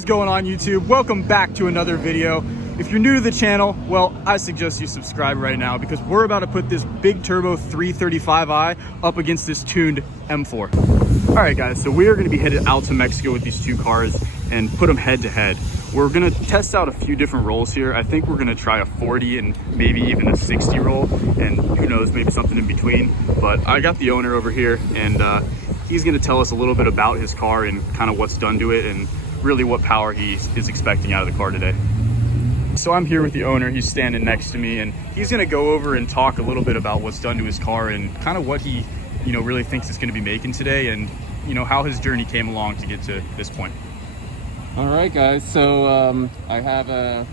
is going on, YouTube? Welcome back to another video. If you're new to the channel, well, I suggest you subscribe right now because we're about to put this big turbo 335i up against this tuned M4. All right, guys, so we are going to be headed out to Mexico with these two cars and put them head to head. We're going to test out a few different rolls here. I think we're going to try a 40 and maybe even a 60 roll, and who knows, maybe something in between. But I got the owner over here, and he's going to tell us a little bit about his car and kind of what's done to it and really what power he is expecting out of the car today. So I'm here with the owner. He's standing next to me, and he's going to go over and talk a little bit about what's done to his car and kind of what he, really thinks it's going to be making today, and how his journey came along to get to this point. All right, guys, so I have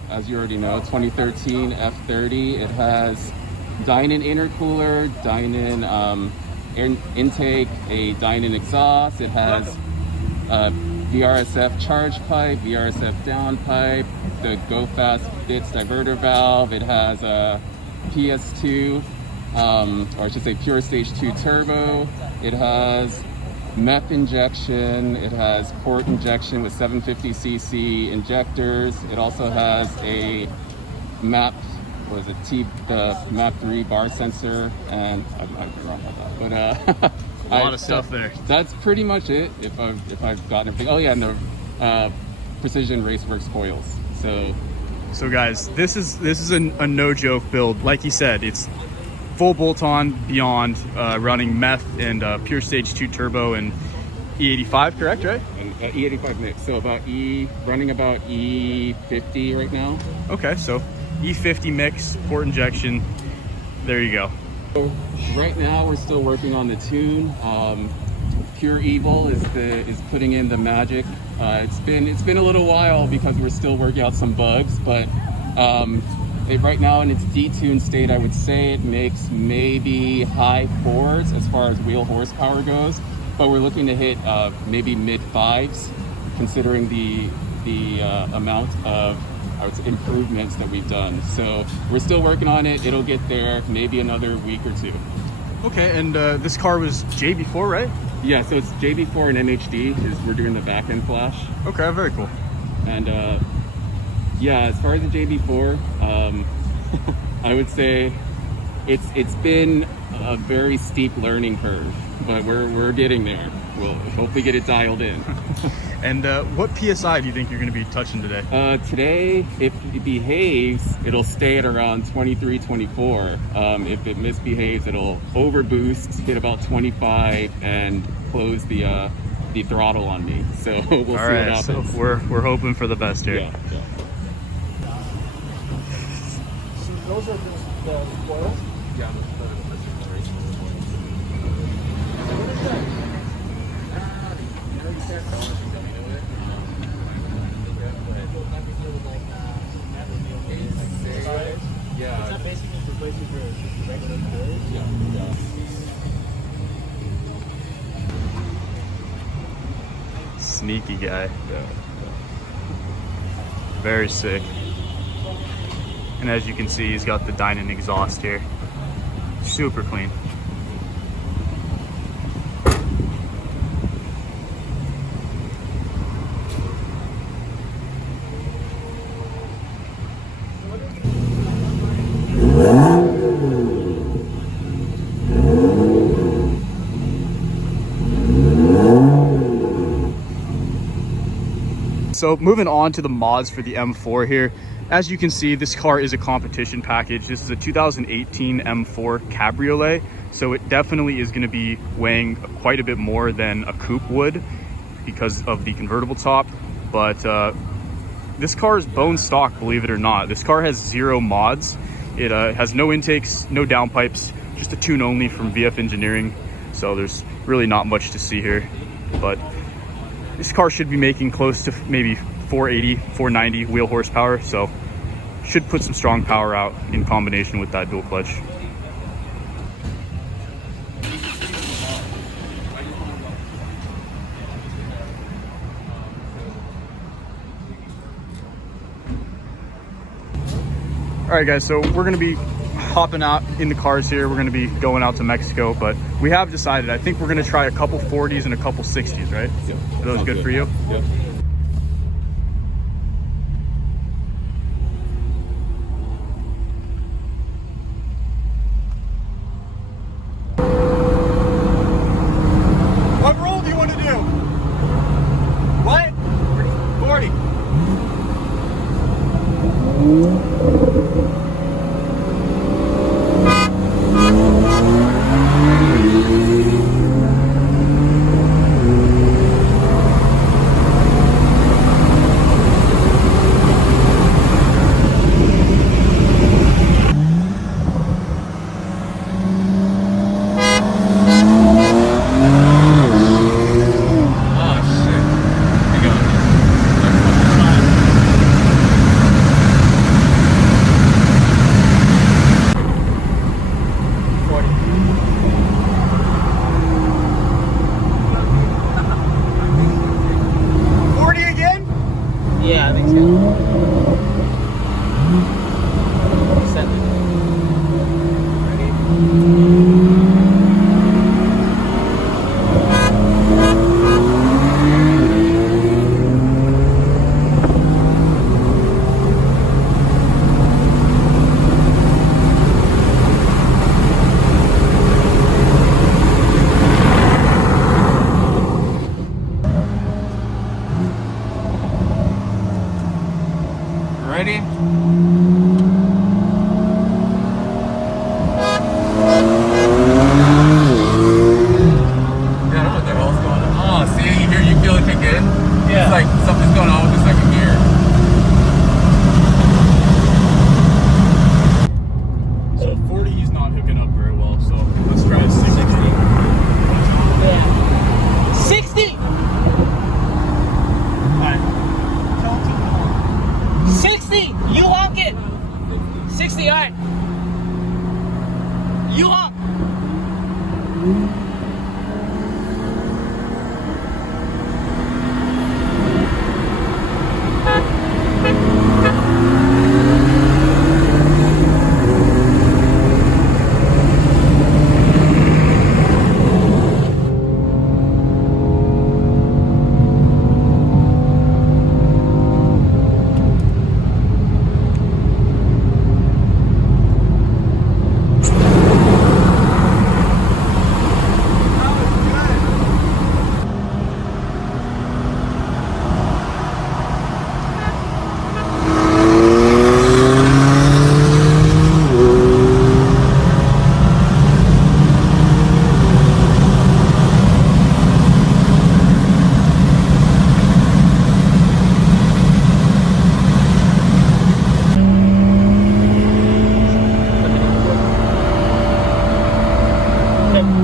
as you already know, 2013 F30. It has Dynon intercooler, Dynon air intake, a Dynon exhaust. It has VRSF charge pipe, VRSF down pipe, the Go Fast Bits diverter valve. It has a PS2, or I should say Pure Stage 2 turbo. It has MEF injection. It has port injection with 750cc injectors. It also has a MAP, the MAP 3 bar sensor, and I might be wrong about that, but a lot of stuff there. That's pretty much it. If I've gotten everything. Oh yeah, and the Precision Raceworks coils. So guys, this is a no joke build. Like he said, it's full bolt-on beyond, running MEF and Pure Stage 2 turbo and E85, correct, right? And E85 mix, so running about E50 right now. Okay, so E50 mix, port injection, there you go. So right now we're still working on the tune. Pure Evil is putting in the magic. It's been a little while because we're still working out some bugs, but right now in its detuned state, I would say it makes maybe high 4s as far as wheel horsepower goes, but we're looking to hit maybe mid 5s, considering the amount of improvements that we've done. So we're still working on it. It'll get there maybe another week or two. Okay, and this car was JB4, right? Yeah, so it's JB4 and MHD. We're doing the back end flash. Okay, very cool. And yeah, as far as the JB4, I would say it's been a very steep learning curve, but we're getting there. We'll hopefully get it dialed in. And what PSI do you think you're going to be touching today? Today, if it behaves, it'll stay at around 23, 24. If it misbehaves, it'll overboost, hit about 25, and close the throttle on me. So we'll see what happens. So we're hoping for the best here. Yeah. So those are just the spoils? Yeah. Is that basically replacing for regular cores? Yeah. Sneaky guy. Very sick. And as you can see, he's got the Dynon exhaust here. Super clean. So moving on to the mods for the M4 here. As you can see, this car is a competition package. This is a 2018 M4 Cabriolet, so it definitely is going to be weighing quite a bit more than a coupe would because of the convertible top. But this car is bone stock, believe it or not. This car has 0 mods. It has no intakes, no downpipes, just a tune only from VF Engineering. So there's really not much to see here, but this car should be making close to maybe 480, 490 wheel horsepower, so should put some strong power out in combination with that dual clutch. All right, guys, so we're gonna be hopping out in the cars here. We're going to be going out to Mexico, but we have decided, I think we're going to try a couple 40s and a couple 60s, right? Yeah. Are those good for you? Yep.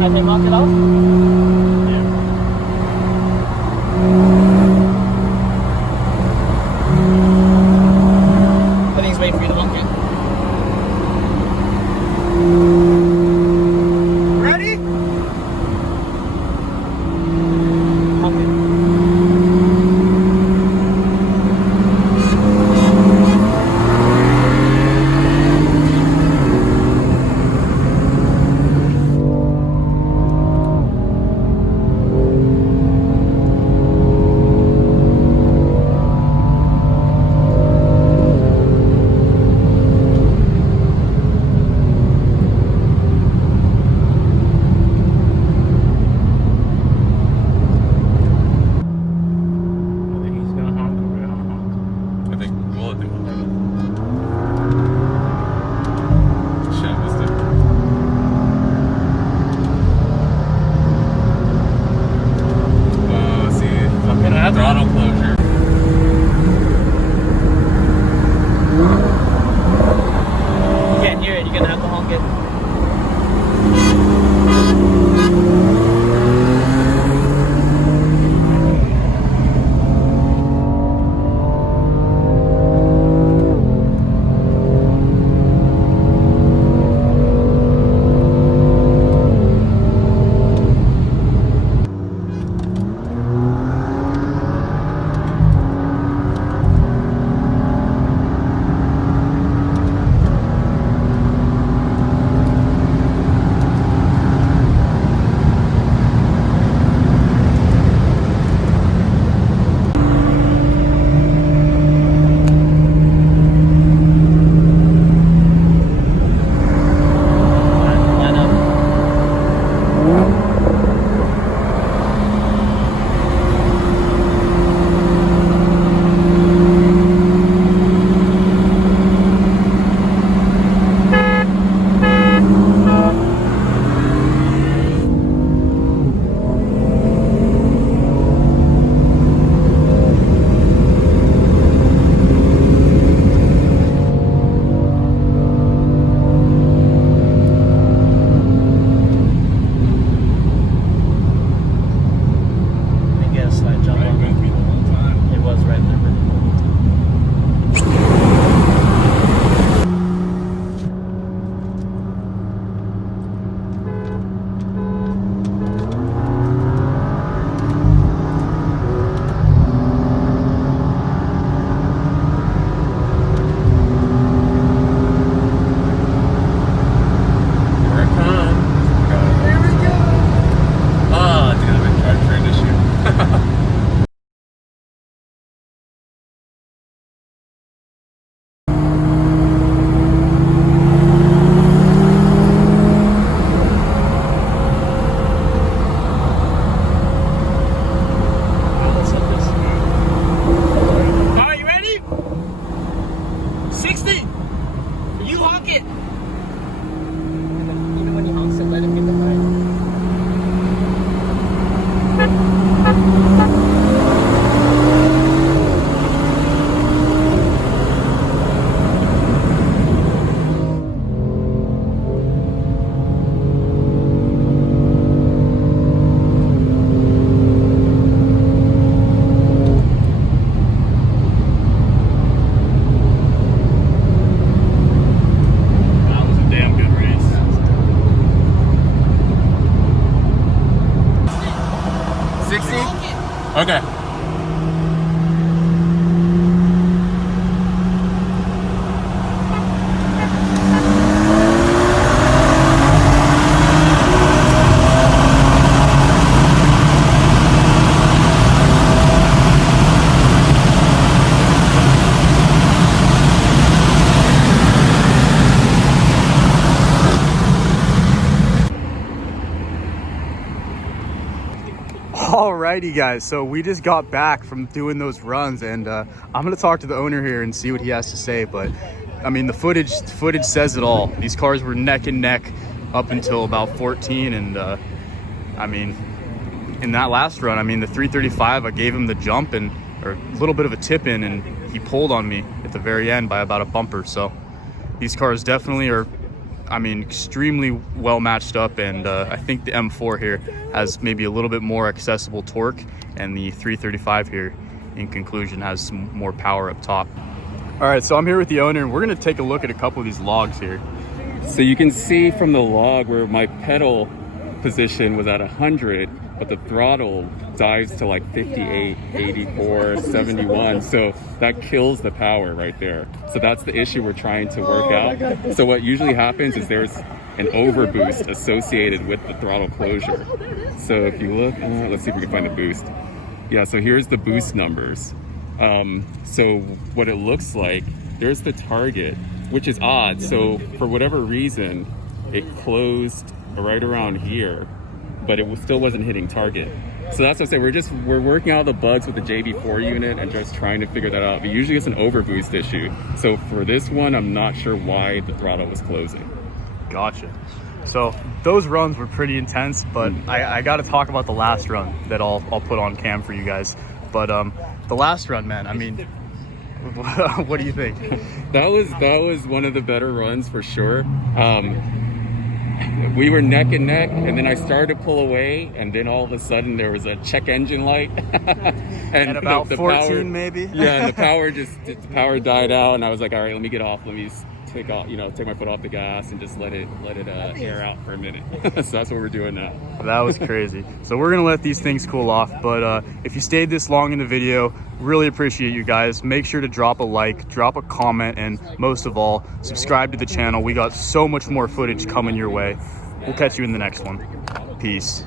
Can I mark it off? I think it's waiting for you to mark it. Ready? Mark it. Okay. Alrighty guys, so we just got back from doing those runs, and I'm gonna talk to the owner here and see what he has to say. But I mean, the footage says it all. These cars were neck and neck up until about 14, and I mean, in that last run, I mean, the 335, I gave him the jump and or a little bit of a tip in, and he pulled on me at the very end by about a bumper. So these cars definitely are, I mean, extremely well matched up, and I think the M4 here has maybe a little bit more accessible torque, and the 335 here, in conclusion, has some more power up top. All right, so I'm here with the owner, and we're gonna take a look at a couple of these logs here. So you can see from the log where my pedal position was at 100, but the throttle dives to like 58, 84, 71. So that kills the power right there. So that's the issue we're trying to work out. So what usually happens is there's an overboost associated with the throttle closure. So if you look, let's see if we can find the boost. Yeah, so here's the boost numbers. So what it looks like, there's the target, which is odd. So for whatever reason, it closed right around here, but it still wasn't hitting target. So that's what I say, we're working out the bugs with the JB4 unit and just trying to figure that out. But usually it's an overboost issue. So for this one, I'm not sure why the throttle was closing. Gotcha. So those runs were pretty intense, but I got to talk about the last run that I'll put on cam for you guys. But the last run, man, I mean, what do you think? That was one of the better runs for sure. We were neck and neck, and then I started to pull away, and then all of a sudden there was a check engine light. and At about the 14 power, maybe? Yeah, the power died out, and I was like, all right, let me get off. Let me take my foot off the gas and just let it air out for a minute. So that's what we're doing now. That was crazy. So we're gonna let these things cool off, but if you stayed this long in the video, really appreciate you guys. Make sure to drop a like, drop a comment, and most of all, subscribe to the channel. We got so much more footage coming your way. We'll catch you in the next one. Peace.